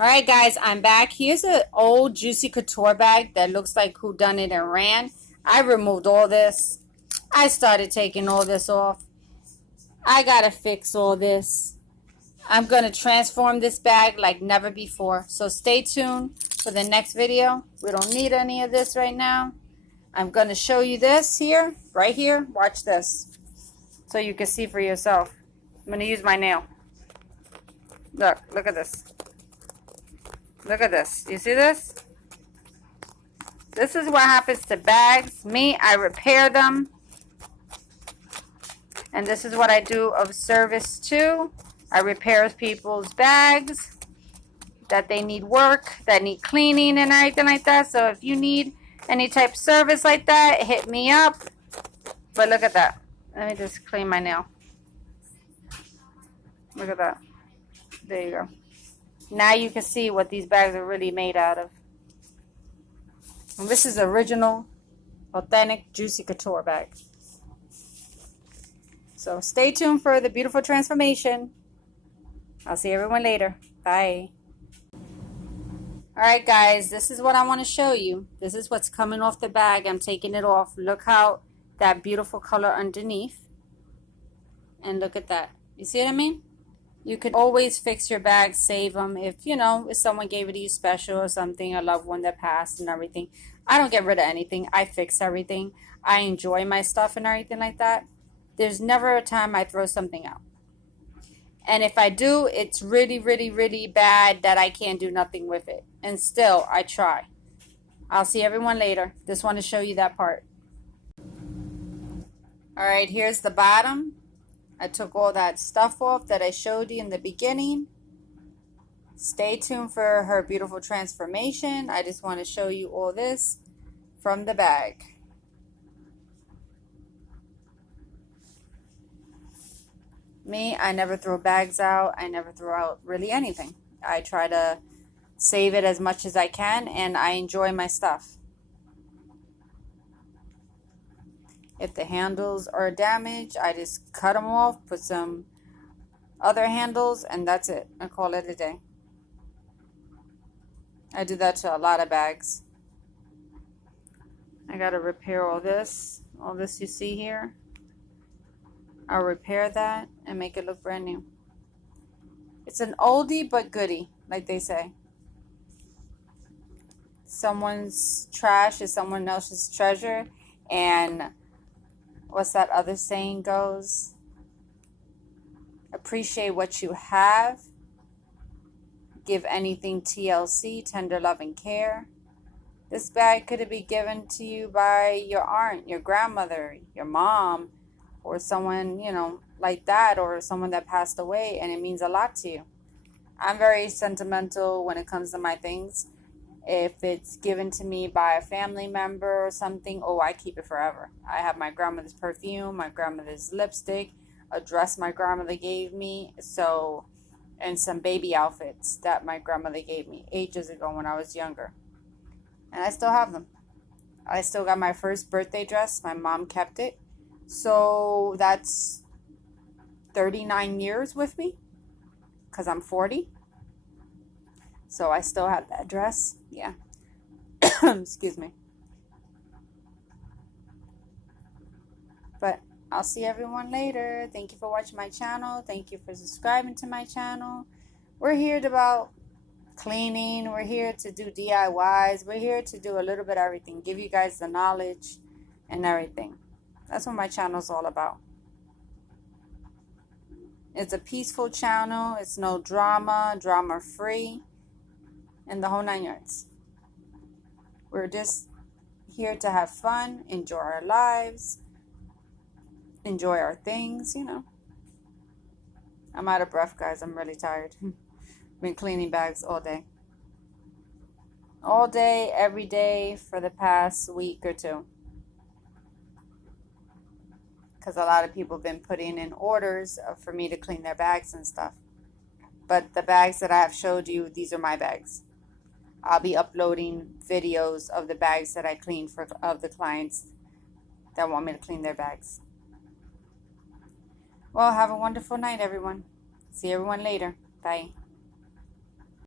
Alright guys, I'm back. Here's an old Juicy Couture bag that looks like who done it and ran. I removed all this. I started taking all this off. I gotta fix all this. I'm gonna transform this bag like never before. So stay tuned for the next video. We don't need any of this right now. I'm gonna show you this here, right here. Watch this so you can see for yourself. I'm gonna use my nail. Look at this. Look at this. You see this? This is what happens to bags. Me, I repair them. And this is what I do of service too. I repair people's bags that they need work, that need cleaning and everything like that. So if you need any type of service like that, hit me up. But look at that. Let me just clean my nail. Look at that. There you go. Now you can see what these bags are really made out of. And this is original, authentic, Juicy Couture bag. So stay tuned for the beautiful transformation. I'll see everyone later. Bye. Alright guys, this is what I want to show you. This is what's coming off the bag. I'm taking it off. Look how that beautiful color underneath. And look at that. You see what I mean? You could always fix your bags, save them. If, if someone gave it to you special or something, a loved one that passed and everything. I don't get rid of anything. I fix everything. I enjoy my stuff and everything like that. There's never a time I throw something out. And if I do, it's really, really, really bad that I can't do nothing with it. And still, I try. I'll see everyone later. Just want to show you that part. Alright, here's the bottom. I took all that stuff off that I showed you in the beginning. Stay tuned for her beautiful transformation. I just want to show you all this from the bag. Me, I never throw bags out. I never throw out really anything. I try to save it as much as I can, and I enjoy my stuff. If the handles are damaged, I just cut them off, put some other handles, and that's it. I call it a day. I do that to a lot of bags. I gotta repair all this you see here. I'll repair that and make it look brand new. It's an oldie but goodie, like they say. Someone's trash is someone else's treasure, and what's that other saying goes? Appreciate what you have. Give anything TLC, tender love and care. This bag could be given to you by your aunt, your grandmother, your mom, or someone, like that, or someone that passed away, and it means a lot to you. I'm very sentimental when it comes to my things. If it's given to me by a family member or something, I keep it forever. I have my grandmother's perfume, my grandmother's lipstick, a dress my grandmother gave me, and some baby outfits that my grandmother gave me ages ago when I was younger. And I still have them. I still got my first birthday dress. My mom kept it. So that's 39 years with me because I'm 40. So I still have that dress. Yeah. Excuse me. But I'll see everyone later. Thank you for watching my channel. Thank you for subscribing to my channel. We're here about cleaning. We're here to do DIYs. We're here to do a little bit of everything. Give you guys the knowledge and everything. That's what my channel is all about. It's a peaceful channel. It's no drama, drama-free, and the whole 9 yards. We're just here to have fun, enjoy our lives, enjoy our things, I'm out of breath, guys. I'm really tired. Been cleaning bags all day. All day, every day for the past week or two. Because a lot of people have been putting in orders for me to clean their bags and stuff. But the bags that I have showed you, these are my bags. I'll be uploading videos of the bags that I clean of the clients that want me to clean their bags. Well, have a wonderful night, everyone. See everyone later. Bye.